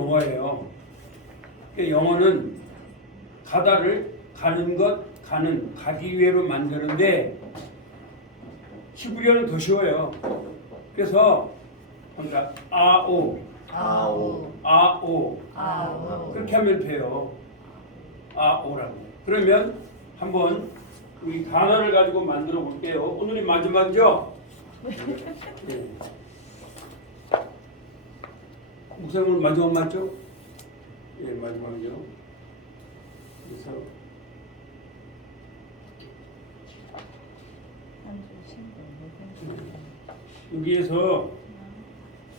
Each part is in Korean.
영어예요. 영어는 가다를 가는 것, 가는, 가기 위해로 만드는데 히브리어는 더 쉬워요. 그래서 그러니까 아오, 아오, 아오 아오. 그렇게 하면 돼요. 아오라고. 그러면 한번 우리 단어를 가지고 만들어 볼게요. 오늘이 마지막이죠? 네. 목사님 오늘 마지막 맞죠? 예, 마지막이요. 그래서 여기에서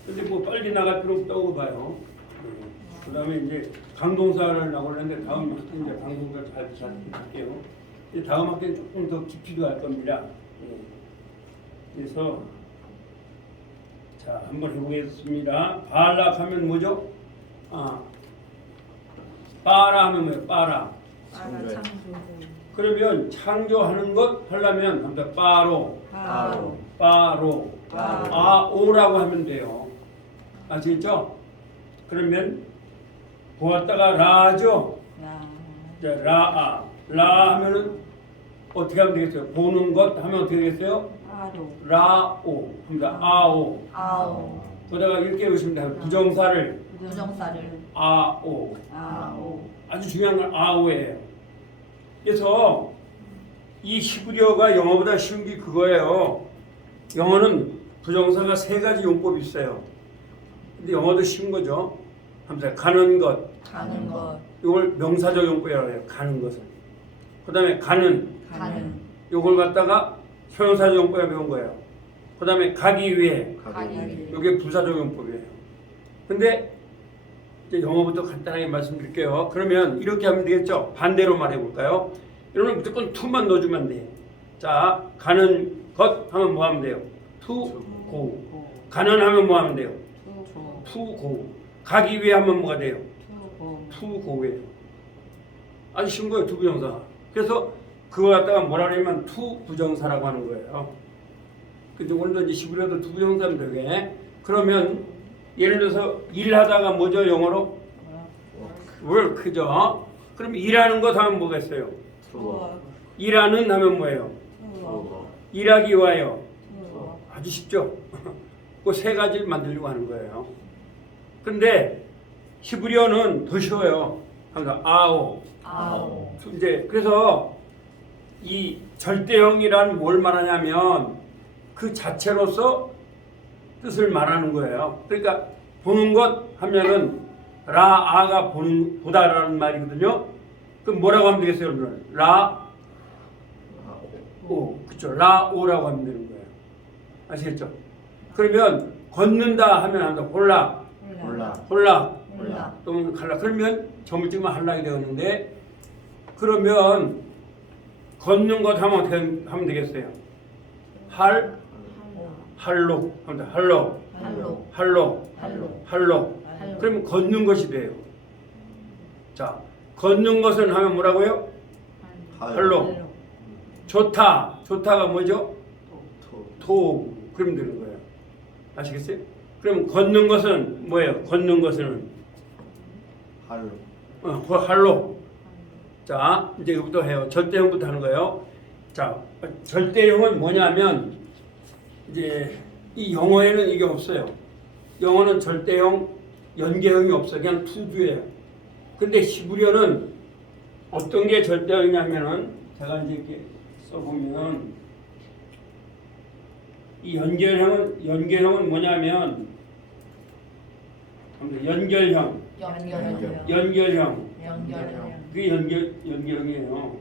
근데 뭐 빨리 나갈 필요 없다고 봐요. 그 다음에 이제 강동사를 나오는데 다음 학기 이제 강동사 잘 할게요. 이제 다음 학기는 조금 더 깊이도 할 겁니다. 예. 그래서 자 한번 해보겠습니다. 발락 하면 뭐죠? 빠라 하면 뭐예요? 빠라. 그러면 창조하는 것 하려면 합니다. 빠로, 바로, 빠로, 바로. 아오라고 하면 돼요. 아시겠죠? 그러면 보았다가 라죠. 자, 라아, 라 하면은 어떻게 하면 되겠어요? 보는 것 하면 어떻게 되겠어요? 라오 합니다. 아오. 아오, 그러다가 이렇게 보시면 돼요. 부정사를 부정사를 아오. 아오, 아주 중요한 건 아오예요. 그래서 이 히브리어가 영어보다 쉬운 게 그거예요. 영어는 부정사가 세 가지 용법이 있어요. 근데 영어도 쉬운 거죠. 하면서 가는 것, 가는 것, 이걸 명사적 용법이라고 해요. 가는 것을. 그 다음에 가는, 가는, 이걸 갖다가 형용사적 용법에 배운 거예요. 그 다음에 가기 위해, 가기 위해, 이게 부사적 용법이에요. 근데 이제 영어부터 간단하게 말씀드릴게요. 그러면 이렇게 하면 되겠죠? 반대로 말해볼까요? 이러면 무조건 to만 넣어주면 안 돼. 자, 가는 것 하면 뭐 하면 돼요? to go. 가는 하면 뭐 하면 돼요? to go. 가기 위해 하면 뭐가 돼요? to go예요. 아주 쉬운 거예요, 두 부정사. 그래서 그거 갖다가 뭐라 그러냐면 to 부정사라고 하는 거예요. 그래서 오늘도 이제 시부려도 두 부정사면 되게. 그러면 예를 들어서 일하다가 뭐죠, 영어로? work죠. 그럼 일하는 것 하면 뭐겠어요? 일하는 하면 뭐예요? 일하기 위하여. 아주 쉽죠? 그 세 가지를 만들려고 하는 거예요. 근데 히브리어는 더 쉬워요. 그러니까 아오. 아오, 이제 그래서 이 절대형이란 뭘 말하냐면 그 자체로서 뜻을 말하는 거예요. 그러니까 보는 것 하면은 라아가 보다라는 말이거든요. 그럼 뭐라고 하면 되겠어요, 여러분? 라오, 그렇죠? 라오라고 하면 되는 거예요. 아시겠죠? 그러면 걷는다 하면 한다. 홀라, 홀라, 또는 갈라. 그러면 점을 찍으면 할락이 되었는데 그러면 걷는 것 하면 어떻게 하면 되겠어요? 할로, 합니다. 할로, 할로, 할로, 할로, 할로. 그러면 걷는 것이 돼요. 자, 걷는 것은 하면 뭐라고요? 할로. 좋다. 좋다가 뭐죠? 토. 그러면 되는 거예요. 아시겠어요? 그럼 걷는 것은 뭐예요? 걷는 것은 할로. 자, 이제 이거부터 해요. 절대형부터 하는 거예요. 자, 절대형은 뭐냐면 이제 이 영어에는 이게 없어요. 영어는 절대형, 연계형이 없어. 그냥 투두예요. 근데 히브리어는 어떤 게 절대형이냐면은 제가 이제 이렇게 써보면 이 연계형은 뭐냐면 연결형, 그게 연결형이에요.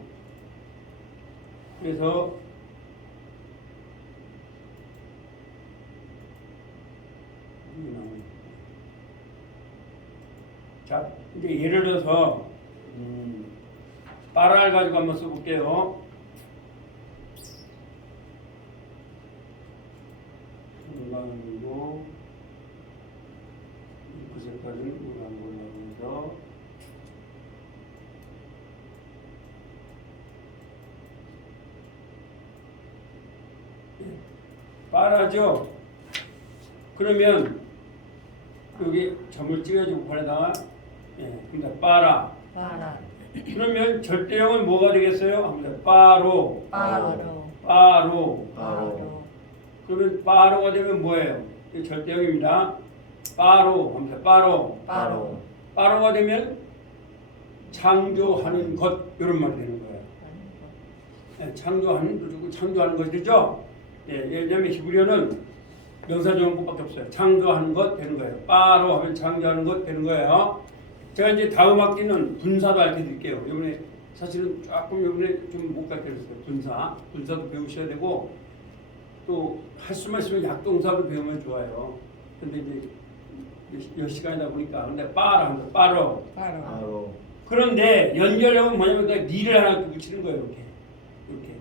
그래서 자, 이제 예를 들어서 빠라를 가지고 한번 써볼게요. 중간이고 그 색깔은 우란 걸로 해서 빠라죠. 그러면 여기 점을 찍어주고 발에다가 합니다. 빠라. 빠라. 그러면 절대형은 뭐가 되겠어요? 합니다. 빠로. 빠로. 빠로. 빠로. 그러면 빠로가 되면 뭐예요? 이 절대형입니다. 빠로 합니다. 빠로. 빠로. 빠로가 되면 창조하는 것 이런 말이 되는 거예요. 창조하는 것이 되죠. 왜냐하면 히브리어는 명사 좋은 것밖에 없어요. 창조하는 것 되는 거예요. 빠로 하면 창조하는 것 되는 거예요. 제가 이제 다음 학기는 분사도 알려드릴게요. 이번에 사실은 조금 이번에 좀 못 가르쳤어요. 분사도 배우셔야 되고 또 할 수만 있으면 약동사도 배우면 좋아요. 근데 이제 몇 시간이다 보니까 근데 빠라 합니다. 빠로. 빠로. 그런데 연결형은 뭐냐면 리를 하나 붙이는 거예요. 이렇게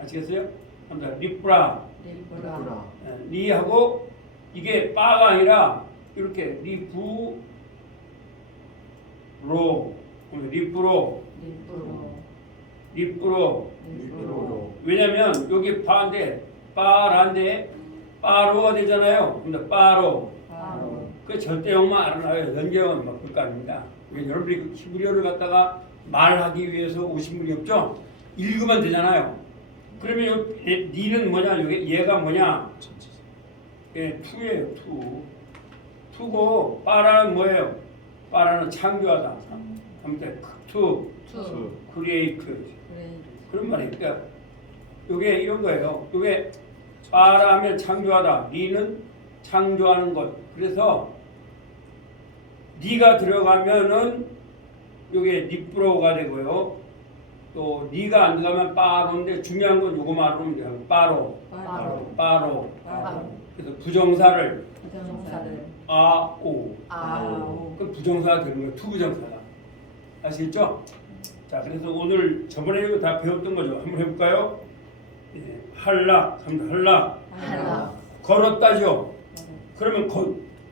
아시겠어요? 합니다. 리프라. 리브라. 리하고 이게 빠가 아니라 이렇게 리프로 리프로 리브로. 왜냐면 여기 파인데 빠란데 빠로가 되잖아요. 근데 빠로 빠로. 그 절대형만 알아놔요. 연결형은 막 그럴 거 아닙니다. 여러분들이 그 히브리어를 갖다가 말하기 위해서 오신 분이 없죠? 읽으면 되잖아요. 그러면 요 니는 뭐냐? 얘가 뭐냐? 투예요. 투고 빠라는 뭐예요? 빠라는 창조하다. 아무튼 투, 크리에이트 그런 말이에요. 그러니까 요게 이런 거예요. 요게 빠라 하면 창조하다. 니는 창조하는 것. 그래서 니가 들어가면은 요게 니프로가 되고요. 또 니가 안 들어가면 빠로인데 중요한 건 요거만 알아보면 돼요. 빠로. 그래서 부정사를 부정사를 아오. 아오. 그 부정사가 되는 거예요. 투부정사가. 아시겠죠? 자, 그래서 오늘 저번에 이거 다 배웠던 거죠. 한번 해볼까요? 한락. 걸었다죠. 그러면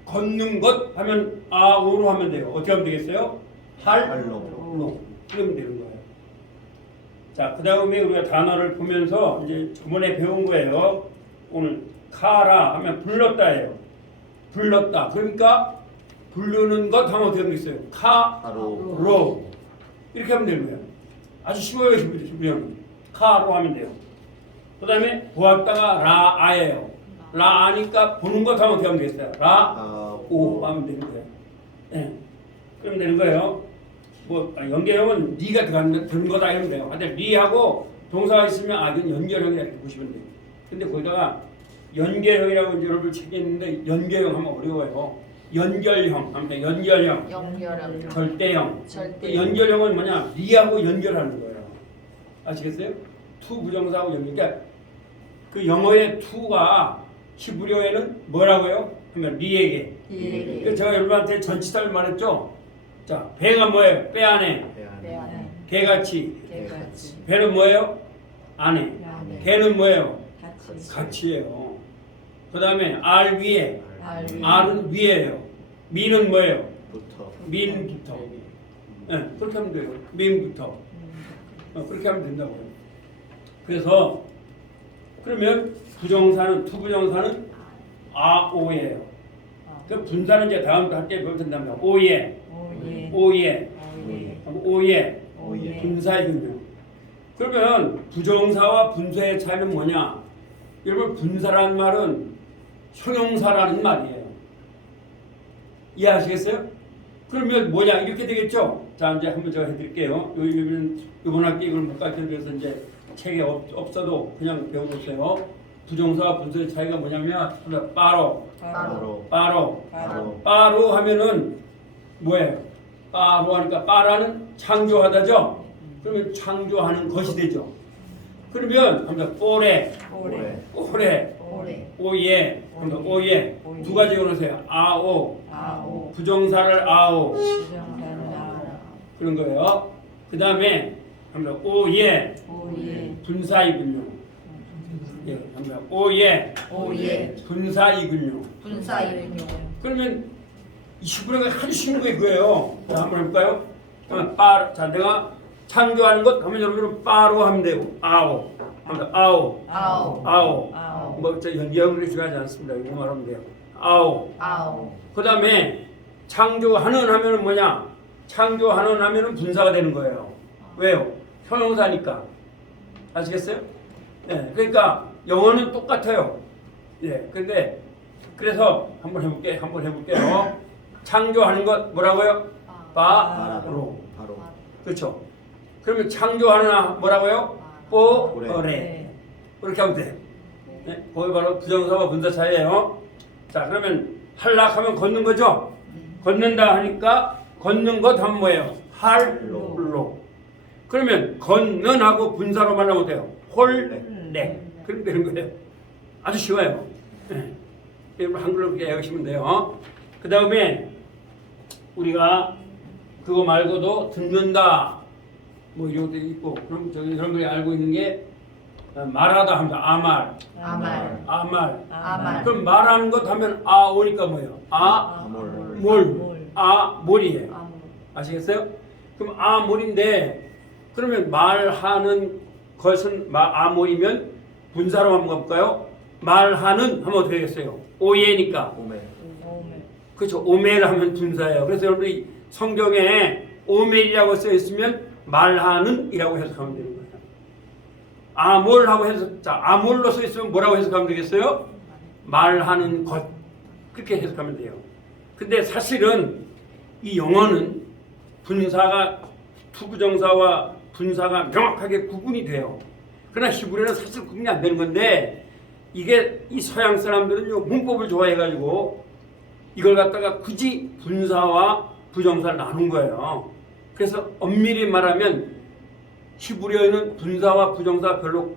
걷는 것 하면 아오로 하면 돼요. 어떻게 하면 되겠어요? 할로. 그러면 되는 거예요. 자, 그 다음에 우리가 단어를 보면서 이제 저번에 배운 거예요. 오늘 카라 하면 불렀다예요. 불렀다. 그러니까 부르는 것 하면 어떻게 되겠어요? 카로. 이렇게 하면 되는 거예요. 아주 쉬워요, 히브리어는. 카로 하면 돼요. 그 다음에 보았다가 라아예요. 라아니까 보는 것 하면 어떻게 하면 되겠어요? 라오 하면 되는 거예요. 네. 그러면 되는 거예요. 뭐 연결형은 리가 들어가는 거다 이러면 돼요. 근데 리하고 동사가 있으면 이건 연결형이라 이렇게 보시면 돼요. 근데 거기다가 연결형이라고 이제 여러분 책에 있는데 연결형 하면 어려워요. 연결형 합니다. 연결형. 절대형. 연결형은 뭐냐? 리하고 연결하는 거예요. 아시겠어요? 투 부정사하고 연결. 그러니까 그 영어의 투가 히브리어에는 뭐라고요? 그러면 리에게. 그래서 제가 여러분한테 전치사를 말했죠. 자, 배가 뭐예요? 배 안에. 개같이. 배는 뭐예요? 안에. 개는 뭐예요? 같이예요. 그 다음에 알 위에. 알은 위에예요. 민은 뭐예요? 민부터. 네, 그렇게 하면 돼요. 민부터. 그렇게 하면 된다고요. 그래서 그러면 부정사는 투부정사는 아오예요. 그 분사는 이제 다음 학기에 배울 텐답니다. 오예. 분사이군요. 그러면 부정사와 분사의 차이는 뭐냐? 여러분 분사라는 말은 형용사라는 말이에요. 이해하시겠어요? 그러면 뭐냐 이렇게 되겠죠? 자 이제 한번 제가 해드릴게요. 이번 학기 이걸 못 가르쳐드려서 이제 책에 없어도 그냥 배워보세요. 부정사와 분사의 차이가 뭐냐면 빠로 하면은 뭐예요? 빠로 하니까 빠라는 창조하다죠. 그러면 창조하는 것이 되죠. 그러면 합니다. 오예 두 가지 걸으세요. 아오 부정사를 아오 그런 거예요. 그 다음에 합니다. 오예 분사이군요. 예, 합니다. 오예 분사이군요. 그러면 이 히브리어가 아주 쉬운 게 그거예요. 자, 한번 해볼까요? 자, 내가 창조하는 것 하면 여러분은 빠로 하면 되고 아오 합니다. 아오 뭐 저 연결이 중요하지 않습니다. 이거 말하면 돼요. 아오 그 다음에 창조하는 하면은 뭐냐? 창조하는 하면은 분사가 되는 거예요. 왜요? 형용사니까. 아시겠어요? 예, 그러니까 영어는 똑같아요. 예, 근데 그래서 한번 해볼게요. 창조하는 것 뭐라고요? 바로. 바로. 그렇죠. 그러면 창조하는 뭐라고요? 뽀레. 그렇게 하면 돼. 네? 그게 바로 부정사와 분사 차이예요. 자, 그러면 할락하면 걷는 거죠. 걷는다 하니까 걷는 것 하면 뭐예요? 할로. 그러면 걷는 하고 분사로 말하면 돼요. 홀레. 그럼 되는 거예요. 아주 쉬워요. 네. 여러분 한글로 그렇게 외우시면 돼요. 그 다음에 우리가 그거 말고도 듣는다 뭐 이런 것도 있고, 그럼 저기 여러분들이 알고 있는 게 말하다 합니다. 아말. 그럼 말하는 것 하면 오니까 뭐예요? 몰이에요. 아시겠어요? 그럼 몰인데, 그러면 말하는 것은 몰이면 분사로 한번 가볼까요? 말하는 하면 어떻게 되겠어요? 오예니까. 그렇죠. 오멜 하면 분사예요. 그래서 여러분들이 성경에 오멜이라고 써 있으면 말하는 이라고 해석하면 되는 거예요. 아몰하고 해석, 자, 아몰로 써 있으면 뭐라고 해석하면 되겠어요? 말하는 것. 그렇게 해석하면 돼요. 근데 사실은 이 영어는 분사가 투부정사와 분사가 명확하게 구분이 돼요. 그러나 히브리어는 사실 구분이 안 되는 건데, 이게 이 서양 사람들은요 문법을 좋아해가지고 이걸 갖다가 굳이 분사와 부정사를 나눈 거예요. 그래서 엄밀히 말하면 히브리어에는 분사와 부정사 별로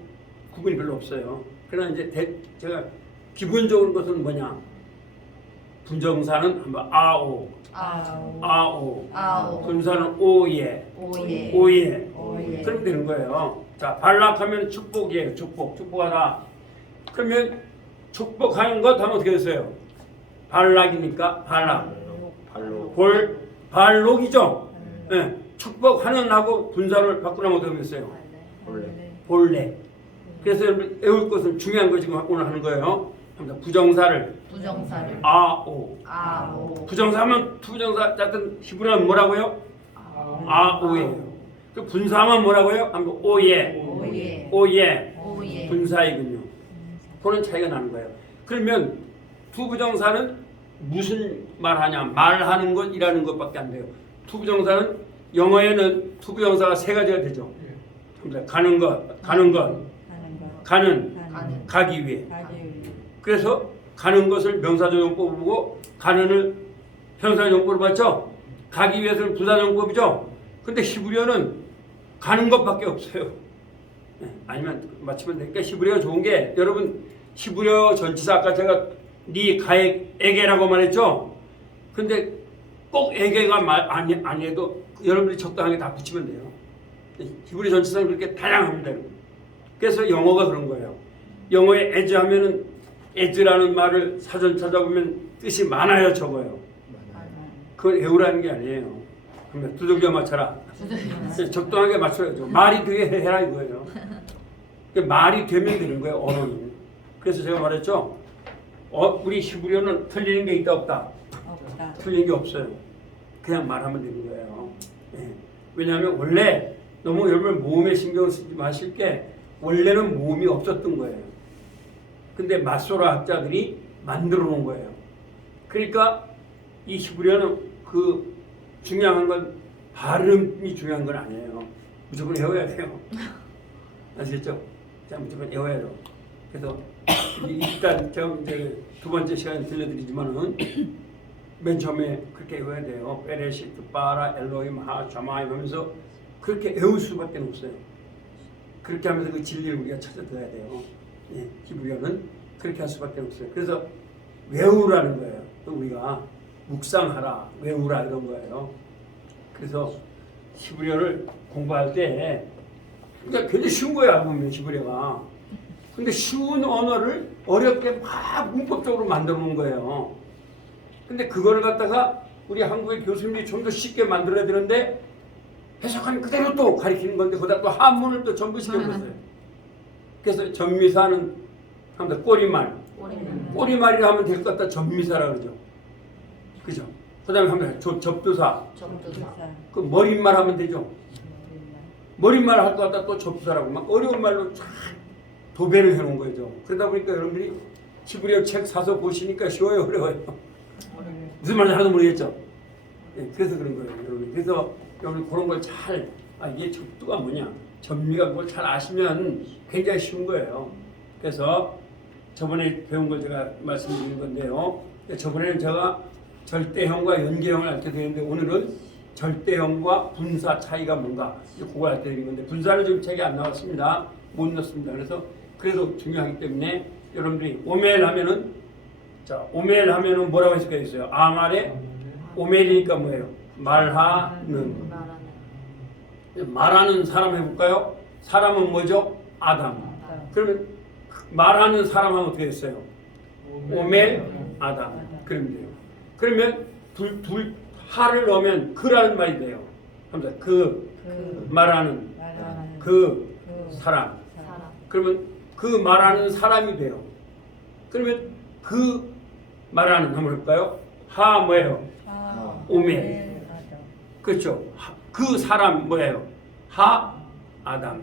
구분이 별로 없어요. 그러나 이제 제가 기본적인 것은 뭐냐? 부정사는 한번 아오. 분사는 오예. 그럼 되는 거예요. 자, 발락하면 축복이에요. 축복하다. 그러면 축복하는 것 하면 어떻게 됐어요? 발락이니까 발록이죠. 네. 축복하는 하고 분사를 바꾸라면 어떻게 됐어요? 볼래. 그래서 여러분 외울 것은 중요한 거 지금 오늘 하는 거예요. 부정사를 아오. 부정사하면 투부정사 같은 히브리어는 뭐라고요? 아오예요. 그 분사하면 뭐라고요? 한번 오예. 분사이군요. 그런 차이가 나는 거예요. 그러면 투부정사는 무슨 말하냐? 말하는 것이라는 것밖에 안 돼요. 투부정사는 영어에는 투부정사가 세 가지가 되죠. 가는 것, 가기 위해. 그래서 가는 것을 명사조용법으로 보고 가는을 형사조용법으로 봤죠. 가기 위해서는 부사조용법이죠. 근데 히브리어는 가는 것밖에 없어요. 아니면 맞추면 되니까 히브리어가 좋은 게, 여러분 히브리어 전치사 아까 제가 에게라고 말했죠. 근데 꼭 에게가 아니어도 여러분들이 적당하게 다 붙이면 돼요. 히브리 전치사는 그렇게 다양합니다. 그래서 영어가 그런 거예요. 영어에 as 하면은 as라는 말을 사전 찾아보면 뜻이 많아요, 적어요. 그걸 외우라는 게 아니에요. 그러면 두들겨 맞춰라. 적당하게 맞춰야죠. 말이 되게 해라 이거예요. 말이 되면 되는 거예요, 언어는. 그래서 제가 말했죠. 우리 히브리어는 틀리는 게 있다 없다? 틀린 게 없어요. 그냥 말하면 되는 거예요. 네. 왜냐하면 원래 너무 여러분 모음에 신경 쓰지 마실 게, 원래는 모음이 없었던 거예요. 근데 마소라 학자들이 만들어 놓은 거예요. 그러니까 이 히브리어는 그 중요한 건 발음이 중요한 건 아니에요. 무조건 외워야 돼요. 아시겠죠? 자, 무조건 외워야 돼요. 그래서 일단 제가 이제 두 번째 시간에 들려드리지만은 맨 처음에 그렇게 외워야 돼요. 베레시트, 바라, 엘로힘, 하, 자마임 하면서 그렇게 외울 수밖에 없어요. 그렇게 하면서 그 진리를 우리가 찾아들어야 돼요. 예, 히브리어는 그렇게 할 수밖에 없어요. 그래서 외우라는 거예요. 또 우리가 묵상하라, 외우라 이런 거예요. 그래서 히브리어를 공부할 때 그러니까 굉장히 쉬운 거예요. 알고 보면 히브리어가. 근데 쉬운 언어를 어렵게 막 문법적으로 만들어 놓은 거예요. 근데 그거를 갖다가 우리 한국의 교수님들이 좀 더 쉽게 만들어야 되는데, 해석하면 그대로 또 가리키는 건데 거기다 또 한문을 또 전부 시켜버렸어요. 그래서 전미사는 합니다. 꼬리말이라 하면 될 것 같다. 전미사라 그러죠. 그죠? 그다음에 하면 접두사. 접두사. 그 머릿말 하면 되죠. 머릿말 할 것 같다 또 접두사라고 막 어려운 말로 쫙 도배를 해놓은 거죠. 그러다 보니까 여러분들이 히브리어 책 사서 보시니까 쉬워요, 어려워요? 무슨 말인지 하나도 모르겠죠. 예, 그래서 그런 거예요, 여러분. 그래서 여러분 그런 걸 잘, 이게 접두가 뭐냐, 전미가 그걸 잘 아시면 굉장히 쉬운 거예요. 그래서 저번에 배운 걸 제가 말씀드린 건데요. 저번에는 제가 절대형과 연계형을 알 때 되는데 오늘은 절대형과 분사 차이가 뭔가 그걸 알 때 되는 건데 분사는 지금 책에 안 나왔습니다. 못 넣었습니다. 그래서 그래도 중요하기 때문에 여러분들이 오멜 하면은 자 오멜 하면은 뭐라고 했을 까 있어요? 아말에 오멜이니까 뭐예요? 말하는 말하는 사람 해볼까요? 사람은 뭐죠? 아담. 그러면 말하는 사람 하면 어떻게 됐어요? 오멜 아담. 그러면 돼요. 그러면 둘 하를 넣으면 그라는 말이 돼요. 그러니까 그 말하는 그 사람. 그러면 그 말하는 사람이 돼요. 그러면 그 말하는 한번 해볼까요? 하 뭐예요? 오멜. 그렇죠. 그 사람 뭐예요? 하 아담.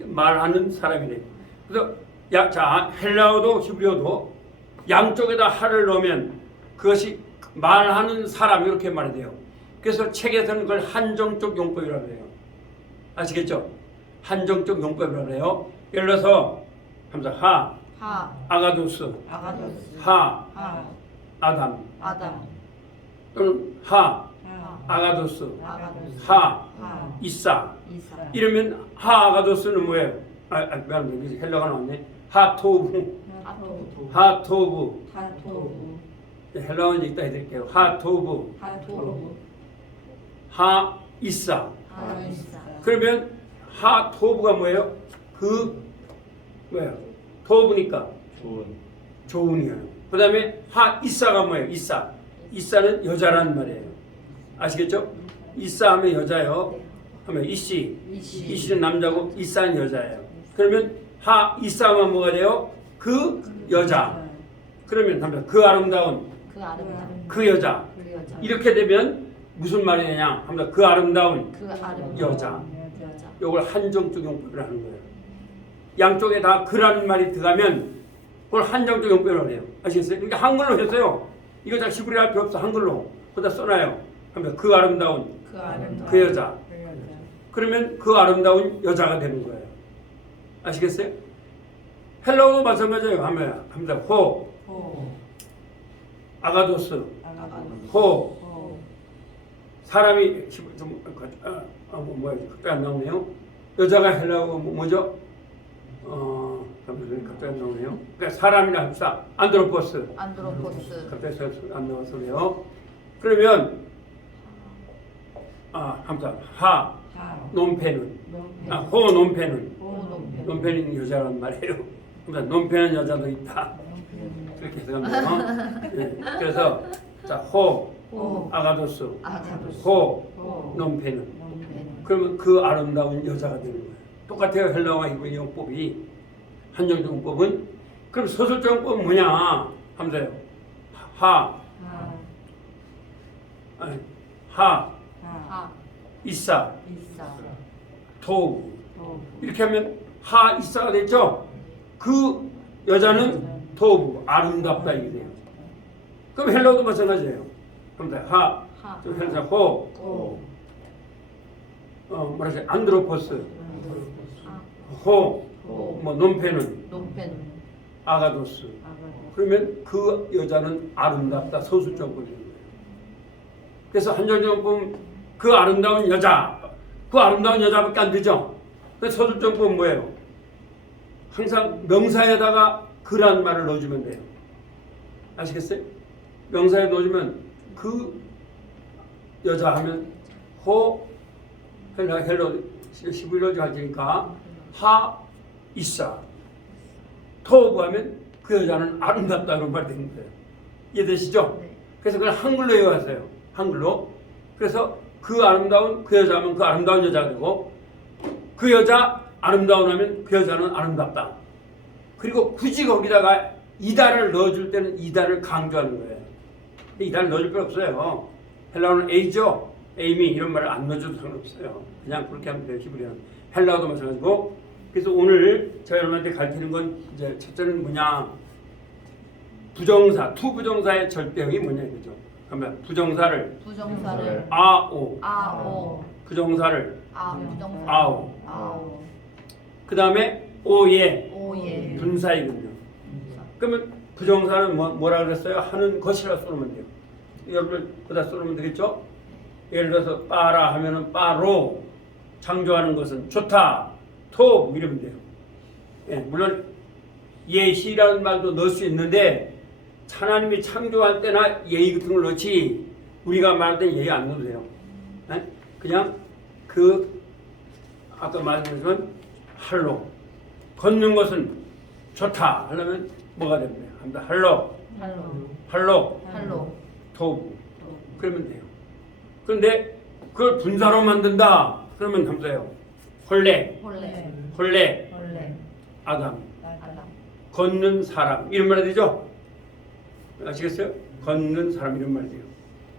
말하는 사람이 돼요. 그래서 자 헬라어도 히브리어도 양쪽에다 하를 넣으면 그것이 말하는 사람 이렇게 말이 돼요. 그래서 책에서는 그걸 한정적 용법이라고 해요. 아시겠죠? 한정적 용법이라고 해요. 예를 들어서 하 아가도스 하 아담 또는 하 아가도스 하 이사 이러면 하 아가도스는 뭐예요? 미안합니다. 헬라가 나왔네. 하토부 헬라어는 이따 해드릴게요. 하토부 하 이사 그러면 하토부가 뭐예요? 그 뭐예요? 토부니까 좋은이에요. 그 다음에 하 이사가 뭐예요? 이사는 여자라는 말이에요. 아시겠죠? 이사 하면 여자예요. 하면 이씨는 남자고 이사는 여자예요. 그러면 하 이사만 뭐가 돼요? 그 여자. 그러면 하면 그 아름다운 그 여자. 이렇게 되면 무슨 말이 되냐? 하면 그 아름다운 여자. 이걸 한정적 용법이라 하는 거예요. 양쪽에 다 그라는 말이 들어가면 그걸 한정적 용법이라고 해요. 아시겠어요? 그러니까 한글로 했어요. 이거 다 히브리어 할 필요 없어. 한글로. 거기다 써놔요. 하면 그 아름다운 그 여자. 그러면 그 아름다운 여자가 되는 거예요. 아시겠어요? 헬라어도 마찬가지예요. 합니다. 호 아가도스 호 사람이 좀 뭐야 갑자기 안 나오네요. 여자가 헬라어 뭐죠? 갑자기 안 나오네요. 그러니까 사람이라 합시다. 안드로포스 갑자기 안 나와서요. 그러면 합니다. 하 논페는 호 논페는 여자란 말이에요. 그러니까 논페는 여자도 있다. 그렇게 생각해요. 네. 그래서 호 아가도스 호 논페는 그러면 그 아름다운 여자가 되는 거예요. 똑같아요. 헬라어와 히브리 용법이 한정적 용법은 그럼 서술적 용법은 뭐냐 하면서요. 하 이사 토 이렇게 하면 하 이사가 됐죠. 그 여자는 토부 아름답다 이게 돼요. 그럼 헬라어도 마찬가지예요. 그럼 헬라 호 뭐라지 안드로포스 호 뭐 논페는 아가도스 그러면 그 여자는 아름답다 서술적 용법이 되는 거예요. 그래서 한정적 용법은 그 아름다운 여자밖에 안 되죠. 그 서술적 용법은 뭐예요? 항상 명사에다가 그란 말을 넣어주면 돼요. 아시겠어요? 명사에 넣어주면 그 여자 하면 호 헬로 히브리어로 할 테니까 하 이사 토부 하면 그 여자는 아름답다 그런 말이 되는 거예요. 이해되시죠? 그래서 그걸 한글로 외워하세요. 한글로. 그래서 그 아름다운 그 여자면 그 아름다운 여자가 되고 그 여자 아름다운 하면 그 여자는 아름답다. 그리고 굳이 거기다가 이달을 넣어줄 때는 이달을 강조하는 거예요. 이달을 넣어줄 필요 없어요. 헬라어는 A죠. 에이미 이런 말을 안 넣어줘도 상관없어요. 그냥 그렇게 하면 돼요. 히브리어는. 헬라어도 마찬가지고. 그래서 오늘 제가 여러분한테 가르치는 건 이제 첫째는 뭐냐? 부정사, 투부정사의 절대형이 뭐냐 이거죠. 그러면 부정사를 부정사를 아오, 아오 부정사를 부정사 아오. 아오 그 다음에 오예, 오예 분사이군요. 그러면 부정사는 뭐라 그랬어요? 하는 것이라 써놓으면 돼요. 여러분 그다 써놓으면 되겠죠? 예를 들어서 빠라 하면은 빠로, 창조하는 것은 좋다, 토 이러면 돼요. 예, 물론 예시라는 말도 넣을 수 있는데 하나님이 창조할 때나 예의 같은 걸 넣지 우리가 말할 때 예의 안 넣어도 돼요. 예? 그냥 그 아까 말씀드린 할로, 걷는 것은 좋다 하려면 뭐가 됩니다. 합니다. 할로, 할로 할로, 토부 그러면 돼요. 그런데 그걸 분사로 만든다 그러면 감사해요. 홀레, 홀레 홀레, 홀레 아담, 아담 걷는 사람 이런 말이 되죠? 아시겠어요? 걷는 사람 이런 말이 돼요.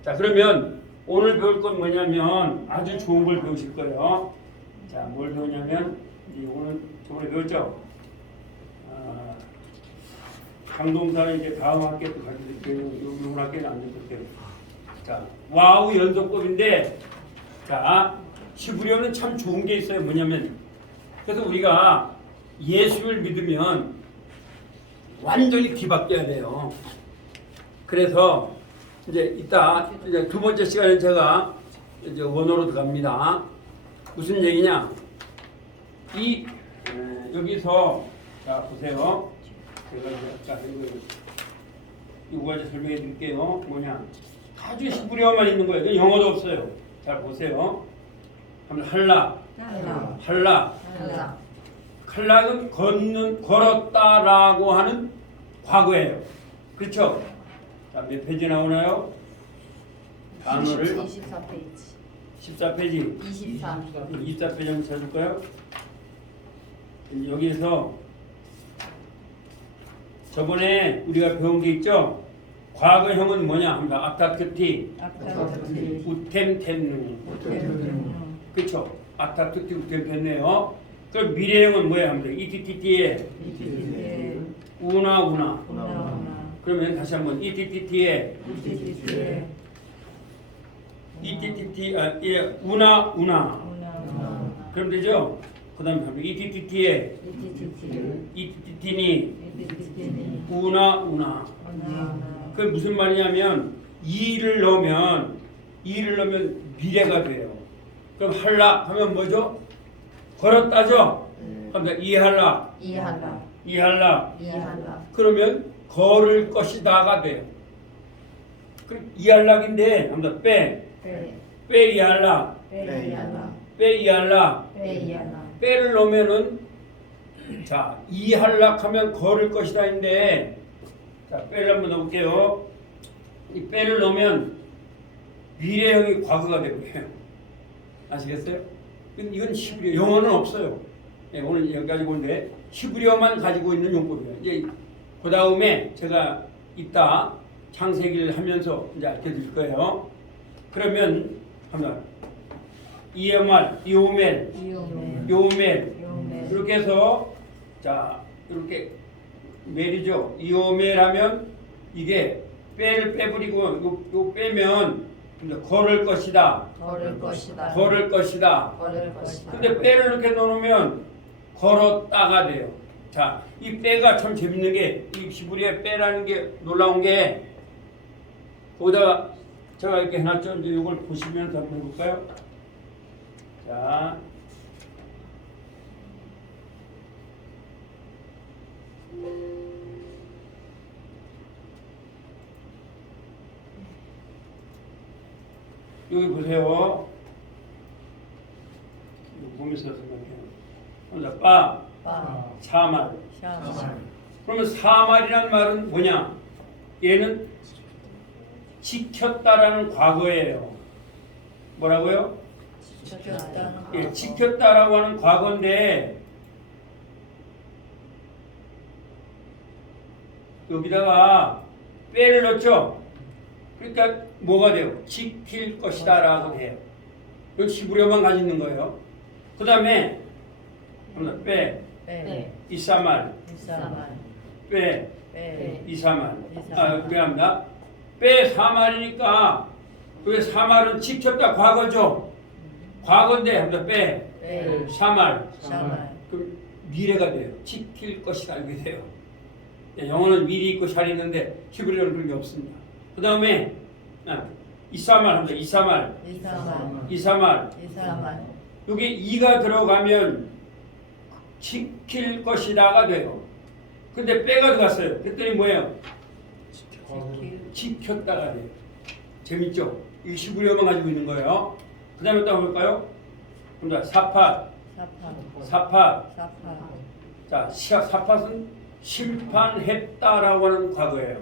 자 그러면 오늘 배울 건 뭐냐면 아주 좋은 걸 배우실 거예요. 자 뭘 배우냐면 이제 오늘 저번에 배웠죠? 강동사는 이제 다음 학기에 또 가르쳐 드릴게요. 이번 학기에는 안 드릴게요. 자 와우 연속법인데 자 히브리어는 참 좋은 게 있어요. 뭐냐면 그래서 우리가 예수를 믿으면 완전히 뒤바뀌어야 돼요. 그래서 이제 이따 이제 두 번째 시간에 제가 이제 원어로 들어갑니다. 무슨 얘기냐? 이 여기서 자 보세요. 제가 이거 가지고 설명해 드릴게요. 뭐냐? 아주 히브리어만 있는 거예요. 영어도 없어요. 잘 보세요. 한번 할라, 할라. 칼락은 걸었다라고 하는 과거예요. 그렇죠? 자, 몇 페이지 나오나요? 단어를 24페이지 14페이지 24페이지 한번 찾을까요? 여기에서 저번에 우리가 배운 게 있죠? 과거형은 뭐냐 합니다. 아타트티, 우템텐누. 그렇죠? 아타트티 우템텐네요. 그럼 미래형은 뭐야 합니다. 이티티티에 우나. 그러면 다시 한번 이티티티에 이티티티 우나. 그럼 되죠? 그다음에 이티티티에 이티티티니 우나. 그게 무슨 말이냐면 이를 넣으면 미래가 돼요. 그럼 할라 하면 뭐죠? 걸었다죠? 그러니까 이할라. 그러면 걸을 것이다가 돼요. 그럼 이할락인데 한번 빼 이할라. 빼를 넣으면은 자 이할락하면 걸을 것이다인데 자 빼를 한번 넣을게요. 이 빼를 넣으면 미래형이 과거가 되고요. 아시겠어요? 이건 히브리어, 영어는 없어요. 네, 오늘 여기까지 보는데 히브리어만 가지고 있는 용법이에요. 이제 그 다음에 제가 이따 창세기를 하면서 이제 알려드릴 거예요. 그러면 한번 이오멜 이렇게 해서 자 이렇게 멜이죠. 이오멜하면 이게 빼를 빼버리고 요 빼면 걸을 것이다. 근데 빼를 이렇게 넣으면 걸었다가 돼요. 자, 이 빼가 참 재밌는 게 이 히브리어의 빼라는 게 놀라운 게 거기다가 제가 이렇게 해놨죠. 이제 이걸 보시면서 한번 해볼까요? 자, 여기 보세요. 이거 보면서 생각해요. 먼저 사말. 그러면 사말이란 말은 뭐냐? 얘는 지켰다라는 과거예요. 뭐라고요? 예, 지켰다라고 하는 과거인데 여기다가 빼를 넣죠. 그러니까 뭐가 돼요? 지킬 것이다 라고 돼요. 이건 히브리어만 가지고 있는 거예요. 그 다음에 빼 빼. 이사말 이사말. 빼 빼. 이사말 이사말. 미안합니다. 빼 사말이니까 그게 사말은 지켰다 과거죠. 과거인데 한번 빼 빼. 사말 샤말. 그 미래가 돼요. 지킬 것이다 이게 돼요. 영어는 미리 있고 잘 있는데 히브리어는 그런 게 없습니다. 그 다음에 이사말 합니다. 이사말 이사말. 이사말 이사말. 여기 이가 들어가면 지킬 것이다가 돼요. 근데 빼가 들어갔어요. 그랬더니 뭐예요? 지켰다가 돼요. 재밌죠? 이 히브리어만 가지고 있는 거예요. 그 다음에 또 볼까요? 사팟 사파. 사팟 사파. 자, 사팟은 심판했다라고 하는 과거예요.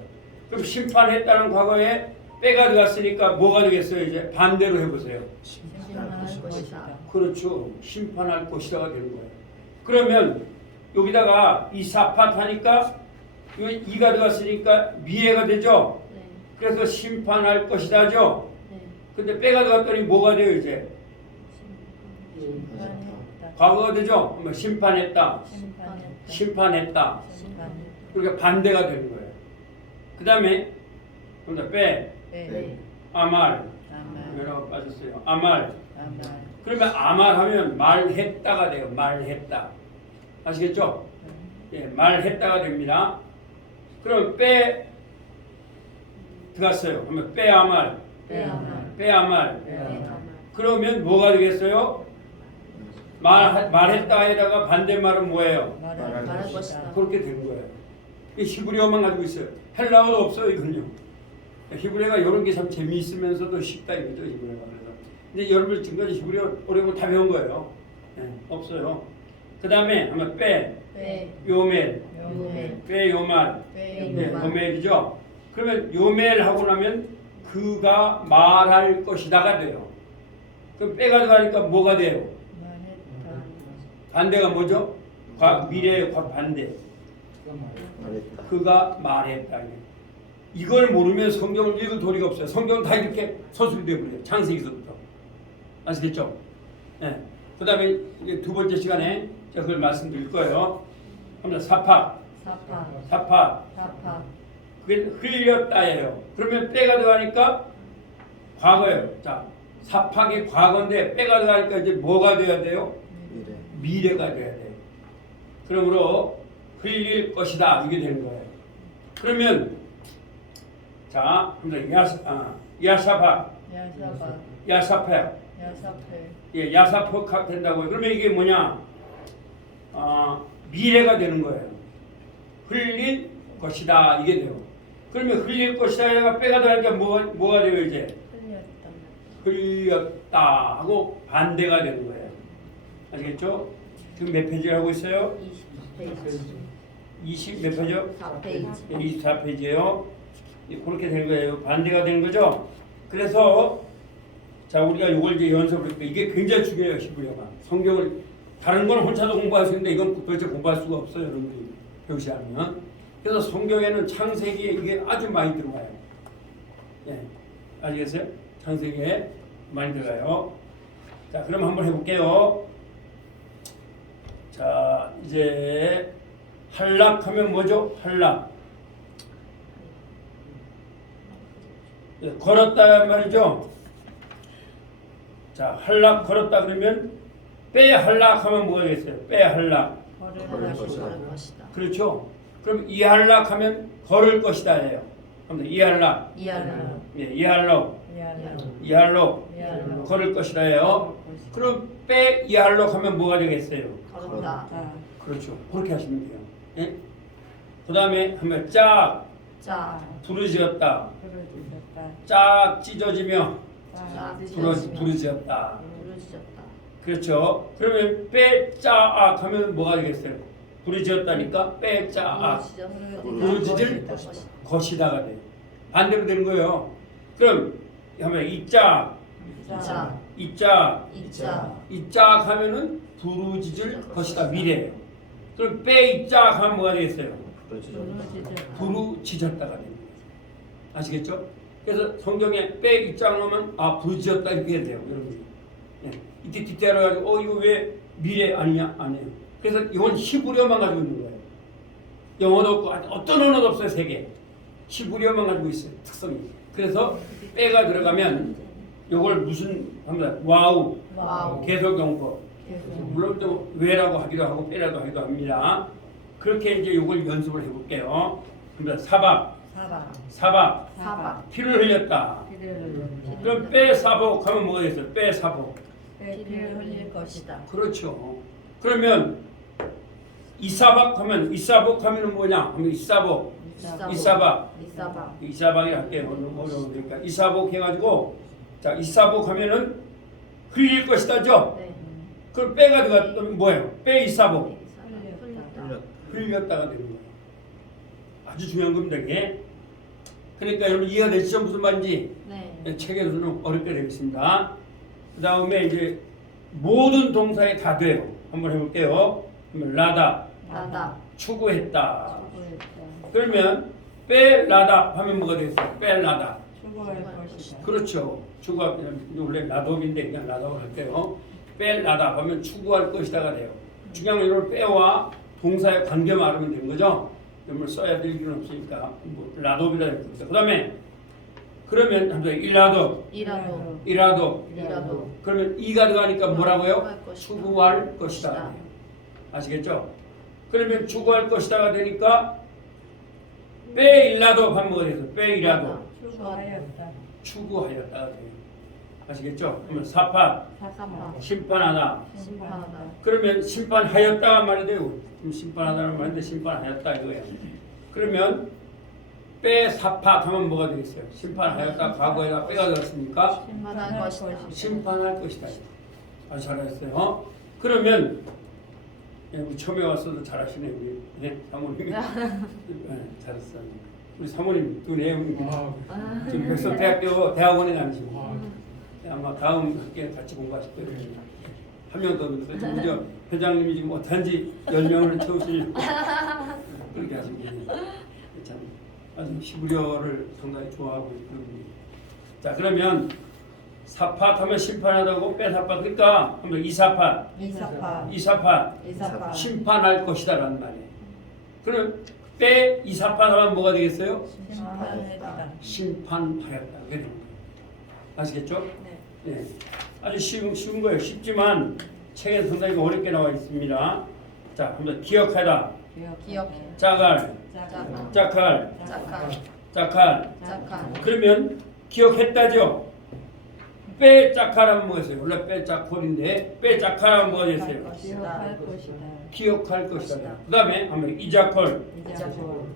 그럼 심판했다는 과거에 빼가 들어갔으니까 뭐가 되겠어요? 이제 반대로 해보세요. 심판할 것이다. 그렇죠. 심판할 것이다가 되는 거예요. 그러면 여기다가 이 사팟 하니까 이가 들어갔으니까 미래가 되죠. 네. 그래서 심판할 것이다죠. 네. 근데 빼가 들어갔더니 뭐가 돼요 이제? 심판했다. 과거가 되죠. 뭐 심판했다. 심판했다. 심판했다. 심판했다. 그러니까 반대가 되는 거예요. 그 다음에 빼 빼. 아말 아말. 여러가 빠졌어요. 아말 아말. 그러면 아말하면 말했다가 돼요. 말했다. 아시겠죠? 예, 말했다가 됩니다. 그럼 빼 들어갔어요. 그러면 빼 아말 빼아말. 빼 아말 빼아말. 그러면 뭐가 되겠어요? 말했다에다가 반대말은 뭐예요? 말할 것이다. 그렇게 된 거예요. 이 히브리어만 가지고 있어요. 헬라어도 없어요, 이건요. 히브리어가 이런 게 참 재미있으면서도 쉽다 이거죠, 히브리어가. 그래서. 근데 여러분 지금까지 히브리어 어려운 거 다 배운 거예요. 네, 없어요. 그 다음에 한번 빼, 빼. 요멜, 요멜. 빼 요말, 빼. 네, 요말. 요멜이죠. 그러면 요멜 하고 나면 그가 말할 것이다가 돼요. 그럼 빼가 들어가니까 뭐가 돼요? 말했다. 반대가 뭐죠? 미래의 반대. 그가 말했다. 이걸 모르면 성경을 읽을 도리가 없어요. 성경은 다 이렇게 서술되어 버려요. 창세기서부터. 아시겠죠? 네. 그 다음에 두 번째 시간에 제가 그걸 말씀드릴 거예요. 한번 사파. 사파. 사파. 사파. 그게 흘렸다예요. 그러면 빼가 들어가니까 과거예요. 자, 사팍이 과거인데 빼가 들어가니까 이제 뭐가 돼야 돼요? 미래가 돼야 돼요. 그러므로 흘릴 것이다 이게 되는 거예요. 그러면 자, 야사파, 야사바. 야사페, 야사페. 예, 야사포가 된다고요. 그러면 이게 뭐냐? 미래가 되는 거예요. 흘릴 것이다 이게 돼요. 그러면 흘릴 것이다가 빼가 들어가니까 뭐가 돼요 이제? 흘렸다. 흘렸다 하고 반대가 되는 거예요. 아시겠죠? 지금 몇 페이지 하고 있어요? 20페이지. 20 몇 페이지요? 4페이지. 24페이지예요. 그렇게 되는 거예요. 반대가 되는 거죠. 그래서 자 우리가 이걸 이제 연습을 했고 이게 굉장히 중요해요. 히브리어가 성경을 다른 건 혼자도 공부할 수 있는데 이건 도대체 공부할 수가 없어요. 여러분들이 배우지 않으면. 그래서 성경에는 창세기에 이게 아주 많이 들어가요. 예, 아시겠어요? 창세기에 많이 들어가요. 자, 그럼 한번 해볼게요. 자, 이제 한락하면 뭐죠? 한락. 예, 걸었다 말이죠. 자, 한락 걸었다 그러면 빼 한락하면 뭐가 되겠어요? 빼 한락. 걸을 것이다. 그렇죠. 그럼 이 한락하면 걸을 것이다예요. 그럼 이 한락. 이하라. 예, 이 한락. 이 한락. 이하라. 걸을 것이다예요. 그럼 빼 이 한락 하면 뭐가 되겠어요? 걸었다. 그렇죠. 그렇게 하시면 돼요. 예? 그 다음에 하면 짝 짜. 부르짖었다. 부르짖었다. 짝 찢어지며 짜. 부르짖었다. 부르짖었다. 그렇죠. 그러면 빼짜악 하면 뭐가 되겠어요? 부르짖었다니까 빼짜악 부르짖을 것이다가 돼요. 반대로 되는 거예요. 그럼 하면 이짝 짜. 이짝 이짜. 이짝 하면은 부르짖을 것이다 미래예요. 그럼 빼이짝 하면 뭐가 되겠어요? 부르짖었다. 부르짖었다가 됩니다. 아시겠죠? 그래서 성경에 빼 입장 하면 부르짖었다 이렇게 해야 돼요, 여러분이. 예. 이때 뒷대로 가지고 이거 왜 미래 아니냐? 아니에요. 그래서 이건 히브리어만 가지고 있는 거예요. 영어도 없고 어떤 언어도 없어요, 세계. 히브리어만 가지고 있어요, 특성이. 그래서 빼가 들어가면 요걸 무슨 합니다. 와우. 계속 용법. 물론 또 왜라고 하기도 하고 빼라고 하기도 합니다. 그렇게 이제 요걸 연습을 해볼게요. 합니다. 사박. 피를 흘렸다. 그럼 빼 사복 하면 뭐가 되겠어요? 빼 사복. 피를 흘릴 것이다. 그렇죠. 그러면 이사박 하면 이사복 하면은 뭐냐? 하면 이사복. 이사박이라 할게요. 너무 어려우니까 이사복 해가지고 자 이사복 하면은 흘릴 것이다죠. 네. 그럼 빼가 들어갔다면 뭐예요? 빼 이사복. 흘렸다가 되는 거예요. 아주 중요한 겁니다, 이게. 그러니까 여러분 이해가 되시죠? 무슨 말인지 네. 책에서는 어렵게 되겠습니다. 그 다음에 이제 모든 동사에 다 돼요. 한번 해볼게요. 그러면 라다, 추구했다. 그러면 빼라다 하면 뭐가 되겠어요? 빼라다. 추구할 것이다. 그렇죠. 추구할 원래 라덥인데 그냥 라덥을 할게요. 빼라다 하면 추구할 것이다가 돼요. 중요한 건 이걸 빼와 동사의 관계만 알면 되는 거죠. 이걸 써야 될 일은 없으니까 뭐 라덥이라 했습니다. 그 다음에 그러면 한번 이라도 그러면 이가 들어가니까 뭐라고요? 추구할 것이다. 아시겠죠? 그러면 추구할 것이다가 되니까 빼일라도 반복이 돼서 빼일라도 추구하였다가 돼요. 아시겠죠? 그러면 사파 심판하다. 그러면 심판하였다 말이 돼요. 심판하다는 말인데 심판하였다 이거예요. 그러면 빼 사파 하면 뭐가 되겠어요? 심판하였다 과거에다 빼가 들었으니까 심판할 것이다. 아주 잘하셨어요. 그러면 우리 처음에 왔어도 잘하시네 우리 사모님. 잘했어. 우리 사모님 두 내용 지금 백석대학교 대학원에 다니시고 아마 다음 학기에 같이 공부하실 거예요. 한 명 더 넣었어요. 우리 회장님이 지금 어떤지 10명을 채우시려고 그렇게 하십니다. 참 아주 히브리어를 상당히 좋아하고 있는 분이. 자 그러면 사파 하면 심판하다고 빼사파 그러니까 한번 이사파 심판할 것이다라는 말이에요. 그럼 빼 이사파 하면 뭐가 되겠어요? 심판하였다. 그게 됩니다. 아시겠죠? 네. 아주 쉬운 거예요. 쉽지만 책에 상당히 어렵게 나와 있습니다. 자, 한번 기억하다. 짝할. 그러면 기억했다죠? 빼 짝하라면 뭐겠어요? 원래 빼 짝콜인데 빼 짝하라면 뭐가 됐어요? 기억할 것이다. 그 다음에 한번 이자콜.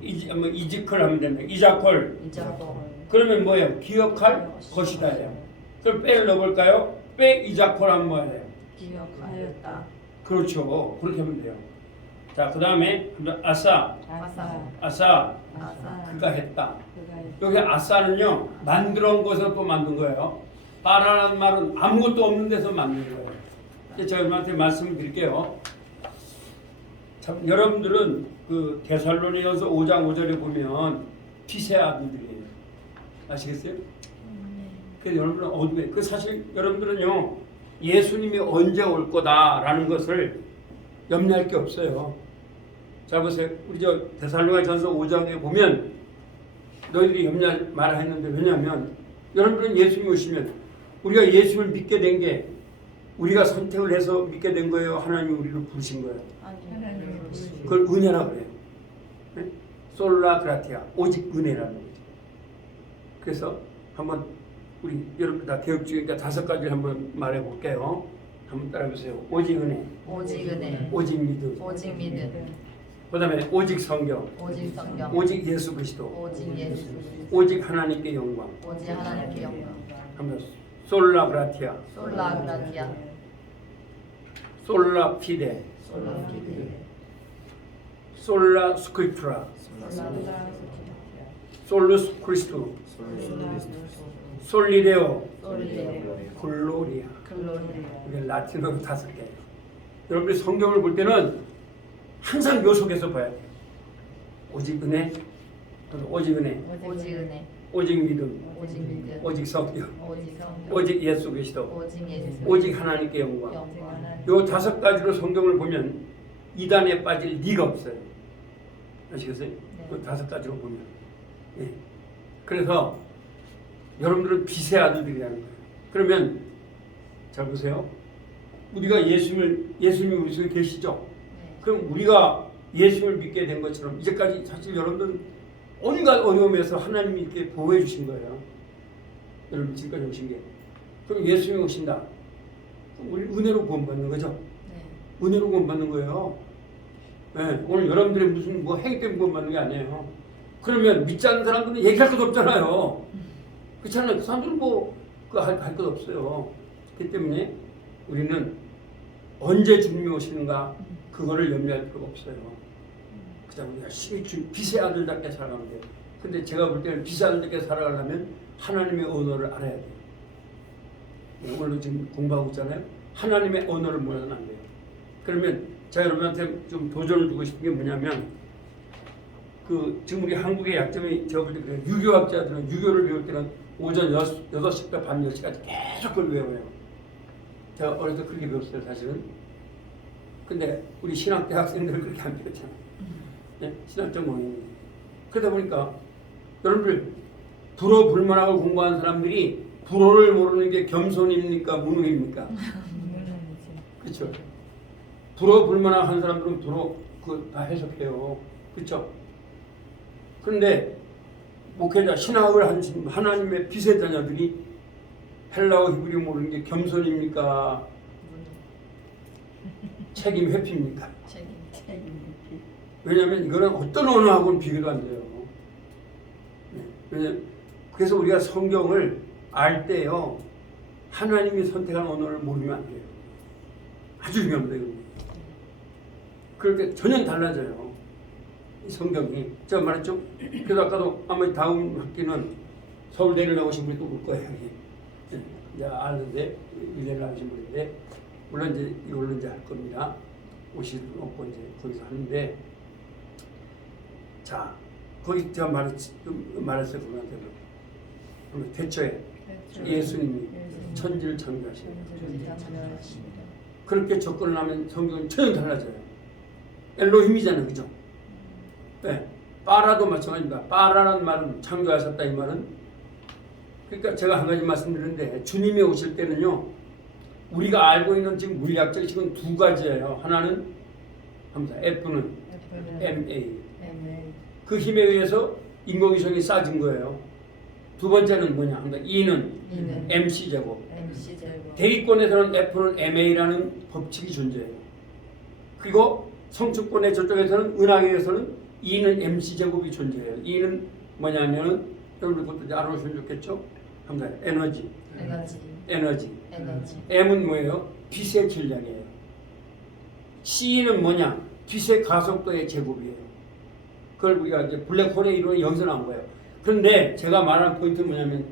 이지컬 하면 됩니다. 이자콜. 그러면 뭐예요? 기억할 것이다예요. 그럼 빼를 넣어볼까요? 빼 이자콜 하면 뭐예요? 기억하였다. 그렇죠. 그렇게 하면 돼요. 자, 그 다음에 아싸. 그가 했다. 여기 아싸는요 만들어 온 것에서 또 만든 거예요. 따라라는 말은 아무것도 없는 데서 만든 거예요. 제가 여러분한테 말씀을 드릴게요. 참, 여러분들은 그 데살로니가서 5장 5절에 보면 빛의 아들들이에요. 아시겠어요? 그래서 여러분은 어둠에 그 사실 여러분들은요 예수님이 언제 올 거다라는 것을 염려할 게 없어요. 자 보세요. 우리 저 데살로니가전서 5장에 보면 너희들이 염려 말아 했는데 왜냐하면 여러분들은 예수님이 오시면 우리가 예수를 믿게 된 게 우리가 선택을 해서 믿게 된 거예요? 하나님이 우리를 부르신 거예요? 그걸 은혜라 그래요. 네? 솔라 그라티아 오직 은혜라는 거죠. 그래서 한번 우리 여러분 다 개혁 중이니까 5가지를 한번 말해 볼게요. 한번 따라해보세요. 오직 은혜, 오직 믿음, 그다음에 오직 성경, 오직 예수 그리스도, 오직 하나님께 영광. 한번 솔라 그라티아, 솔라 피데, 솔라 스크립투라, 솔루스 크리스토, 솔리데오, 글로리아. 이게 라틴어로 5개. 여러분이 성경을 볼 때는 항상 요 속에서 봐야 돼요. 오직 은혜, 오직 은혜, 오직 믿음, 오직 믿음, 오직 성령, 오직 성령, 오직 예수 그리스도, 오직 예수, 오직 하나님께 영광. 영광. 요 5가지로 성경을 보면 이단에 빠질 리가 없어요. 아시겠어요? 요 5가지로 보면. 예. 그래서 여러분들은 빛의 아들들이라는 거예요. 그러면 잘 보세요. 우리가 예수님이 우리 속에 계시죠? 네. 그럼 우리가 예수를 믿게 된 것처럼 이제까지 사실 여러분들은 온갖 어려움에서 하나님이 이렇게 보호해 주신 거예요. 여러분 지금까지 오신 게. 그럼 예수님이 오신다. 그럼 우리 은혜로 구원받는 거죠? 네. 은혜로 구원받는 거예요. 네, 오늘 여러분들이 무슨 뭐 행위 때문에 구원받는 게 아니에요. 그러면 믿지 않는 사람들은 얘기할 것도 없잖아요. 그렇잖아요. 그 사람들은 할 것 없어요. 그렇기 때문에 우리는 언제 주님이 오시는가 그거를 염려할 필요가 없어요. 그냥 우리가 열심히 빛의 아들답게 살아가면 돼요. 근데 제가 볼 때는 빛의 아들답게 살아가려면 하나님의 언어를 알아야 돼요. 오늘도 지금 공부하고 있잖아요. 하나님의 언어를 모르면 안 돼요. 그러면 제가 여러분한테 좀 도전을 주고 싶은 게 뭐냐면 지금 우리 한국의 약점이 제가 볼 때 그래요. 유교학자들은 유교를 배울 때는 오전 6시부터 밤 10시까지 계속 그걸 외워요. 제가 어려서 그렇게 배웠어요, 사실은. 근데 우리 신학대 학생들은 그렇게 안 배웠잖아요. 네? 신학적 모임이. 그러다 보니까 여러분들 불어불만하고 공부한 사람들이 불어를 모르는 게 겸손입니까? 무능입니까? 그렇죠. 불어불만하고 한 사람들은 불어 다 해석해요. 그렇죠. 그런데 목회자 신학을 하신 하나님의 빛의 자녀들이 헬라어 히브리 모르는 게 겸손입니까? 책임 회피입니까? 책임. 왜냐하면 이거는 어떤 언어하고는 비교도 안 돼요. 그래서 우리가 성경을 알 때요 하나님이 선택한 언어를 모르면 안 돼요. 아주 중요합니다. 이거. 그렇게 전혀 달라져요. 이 성경이 제가 말했죠. 그래서 아까도 아마 다음 학기는 서울대를 나오신 분이 또 올 거예요. 여기. 이제 아는데 의대를 나오신 분인데 물론 이제 이걸로 이제 할 겁니다. 오실 분 없고 이제 거기서 하는데 자 거기 제가 말했어요 그분한테도. 대처에 예수님이 천지를 창조하신 그렇게 접근을 하면 성경은 전혀 달라져요. 엘로힘이잖아요, 그죠? 네, 빠라도 마찬가지입니다. 빠라라는 말은 창조하셨다 이 말은. 그러니까 제가 한 가지 말씀드리는데 주님이 오실 때는요, 우리가 알고 있는 지금 물리학적 지금 2가지예요. 하나는 F는 MA. 그 힘에 의해서 인공위성이 쏴진 거예요. 2번째는 뭐냐? E는 MC 제곱. 대기권에서는 F는 MA라는 법칙이 존재해요. 그리고 성축권의 저쪽에서는 은하계에서는 E는 MC 제곱이 존재해요. E는 뭐냐면은 여러분 그것도 알아보시면 좋겠죠? 에너지. M은 뭐예요? 빛의 질량이에요. C는 뭐냐? 빛의 가속도의 제곱이에요. 그걸 우리가 이제 블랙홀의 이론이 여기서 나온 거예요. 그런데 제가 말하는 포인트는 뭐냐면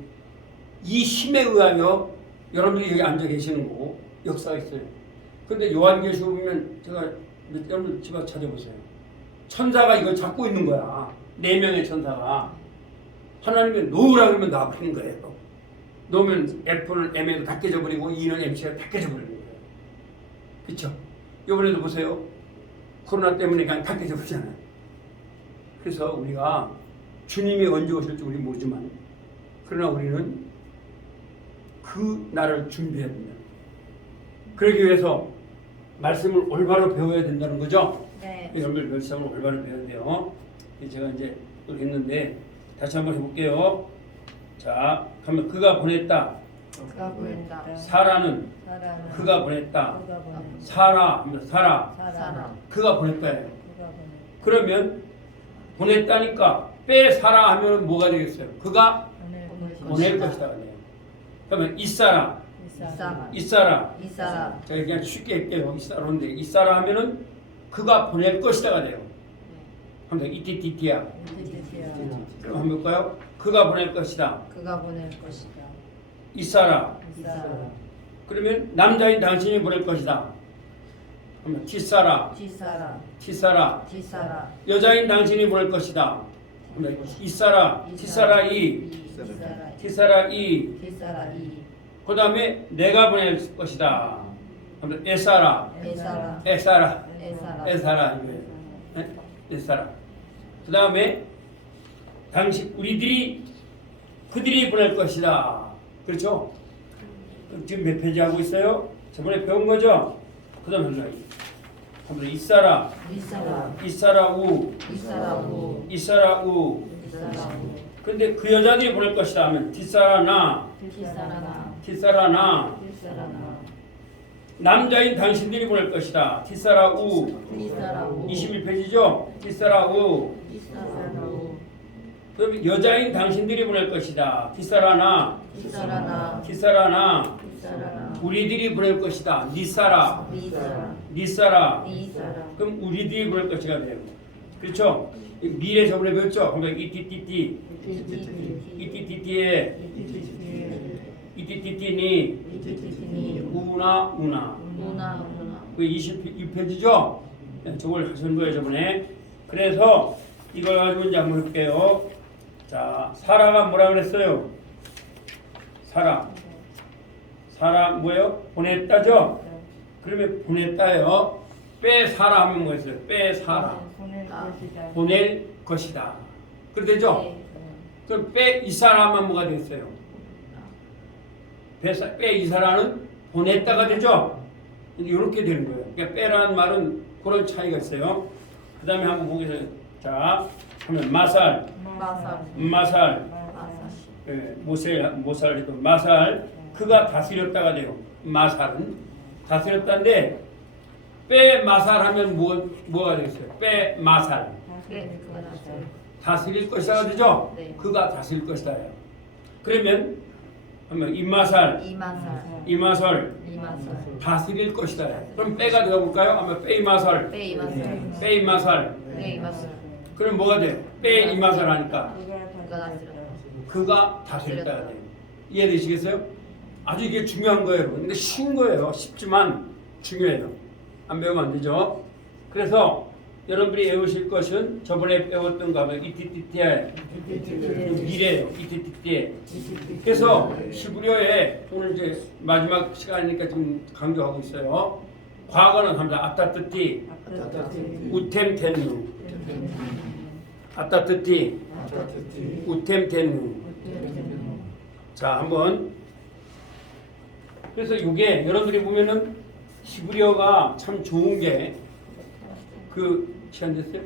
이 힘에 의하여 여러분들이 여기 앉아 계시는 거고 역사가 있어요. 그런데 요한계시록 보면 제가 여러분 집에 찾아보세요. 천사가 이걸 잡고 있는 거야. 4명의 천사가. 하나님이 놓으라 그러면 놔버리는 거예요. 놓으면 F는 M에도 다 깨져버리고 E는 MC가 다 깨져버리는 거예요. 그렇죠? 이번에도 보세요. 코로나 때문에 그냥 다 깨져버리잖아요. 그래서 우리가 주님이 언제 오실지 우리 모르지만 그러나 우리는 그 날을 준비해야 된다. 그러기 위해서 말씀을 올바로 배워야 된다는 거죠. 네. 여러분들 말씀을 올바로 배워야 돼요. 제가 이제 또 했는데 다시 한번 해볼게요. 자, 그러면 그가 보냈다. 사라는 그가 보냈다. 사라. 그가 보낼 거예요. 그러면 보냈다니까 빼사라 하면 뭐가 되겠어요? 그가 보낼 것이다. 그러면 이사라. 제가 그냥 쉽게 할게요. 이사라인데 이사라 하면은 그가 보낼 것이다가 돼요. 한번 이티티티야. 그럼 한번 볼까요? 그가 보낼 것이다. 이사라. 그러면 남자인 당신이 보낼 것이다. 그러면 티사라. 여자인 당신이 보낼 것이다. 이사라, 티사라 이, 티사라 이. 디사라 이 그 다음에 내가 보낼 것이다. 에사라, 에사라 에사라, 에사라 에사라 이거예요. 네? 에사라. 그 다음에 당신 우리들이 그들이 보낼 것이다. 그렇죠? 지금 몇 페이지 하고 있어요? 저번에 배운 거죠? 그 다음에 한번 이사라, 이사라 이사라우, 이사라우 이사라우. 이사라우 근데 그 여자들이 보낼 것이다 하면 디사라나, 디사라나 디사라나. 디사라나 남자인 당신들이 보낼 것이다. 디사라우. 디사라우 21페이지죠? 디사라우. 디사라우 그럼 여자인 당신들이 보낼 것이다. 디사라나, 디사라나 디사라나. 디사라나 우리들이 보낼 것이다. 니사라, 디사라 니사라. 디사라 그럼 우리들이 보낼 것이가 돼요. 그렇죠? 미래 저번에 배웠죠? 그러니까 이띠띠띠, 이띠띠띠에, 이띠띠띠니, 우나, 우나. 우나 그 22페이지죠? 저걸 하신 거예요 저번에. 그래서 이걸 가지고 이제 한번 해볼게요. 자, 사라가 뭐라 그랬어요? 사라 뭐예요? 보냈다죠? 그러면 보냈다요. 빼사라 하면 뭐였어요? 빼사라, 보낼 것이다. 그렇게 되죠? 그럼 빼 이사라만 뭐가 되겠어요? 빼 이사라는 보냈다가 되죠? 이렇게 되는 거예요. 그러니까 빼라는 말은 그런 차이가 있어요. 그 다음에 한번 보겠습니다. 자, 하면 마살, 마살 마살, 마살 모살해도 마살, 그가 다스렸다가 돼요. 마살은 다스렸다인데 빼 마살하면 뭐가 되겠어요? 빼 마살, 네 그거 났어요 다스릴 것이다 되죠? 네. 그가 다스릴 것이다요. 그러면 하면 이마살, 이마살 이마설 이마살 다스릴 것이다. 그럼 빼가 되어볼까요? 아마 빼 이마설, 빼 이마살 빼 이마살. 빼 이마살 그럼 뭐가 돼요? 빼 이마설 하니까 그거 났어요 그가 다스렸다가 돼요. 이해되시겠어요? 아주 이게 중요한 거예요, 여러분. 근데 쉬운 거예요. 쉽지만 중요해요. 안 배우면 안 되죠. 그래서 여러분들이 외우실 것은 저번에 배웠던 거 하면 이티티티에 미래예요. 이티티티에. 그래서 히브리어에 오늘 이제 마지막 시간이니까 지금 강조하고 있어요. 과거는 합니다. 아따뜨티, 우템텐누, 아따뜨티, 우템텐누. 자, 한번. 그래서 이게 여러분들이 보면은 히브리어가 참 좋은 게 그 시간 됐어요?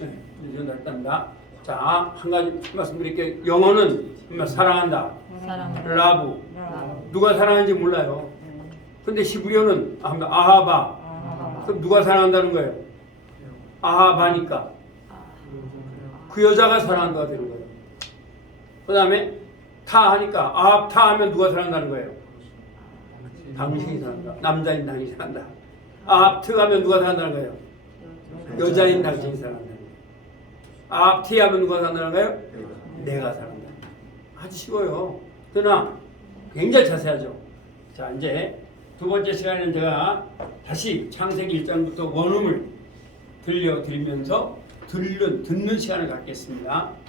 네, 됐답니다. 자, 한 가지 말씀드릴게요. 영어는 사랑한다. 사랑 라브. 누가 사랑하는지 몰라요. 근데 히브리어는 아하바. 그럼 누가 사랑한다는 거예요? 아하바니까. 그 여자가 사랑한다가 되는 거예요. 그 다음에 타 하니까 아합타 하면 누가 사랑한다는 거예요? 당신이 사랑한다. 남자인 당신이 사랑한다. 아합트 하면 누가 사랑한다는 거예요? 여자인 당신이 사랑한다는 거예요. 아합티 하면 누가 사랑한다는 거예요? 내가 사랑한다. 아주 쉬워요. 그러나 굉장히 자세하죠. 자, 이제 두 번째 시간에는 제가 다시 창세기 1장부터 원음을 들려드리면서 듣는 시간을 갖겠습니다.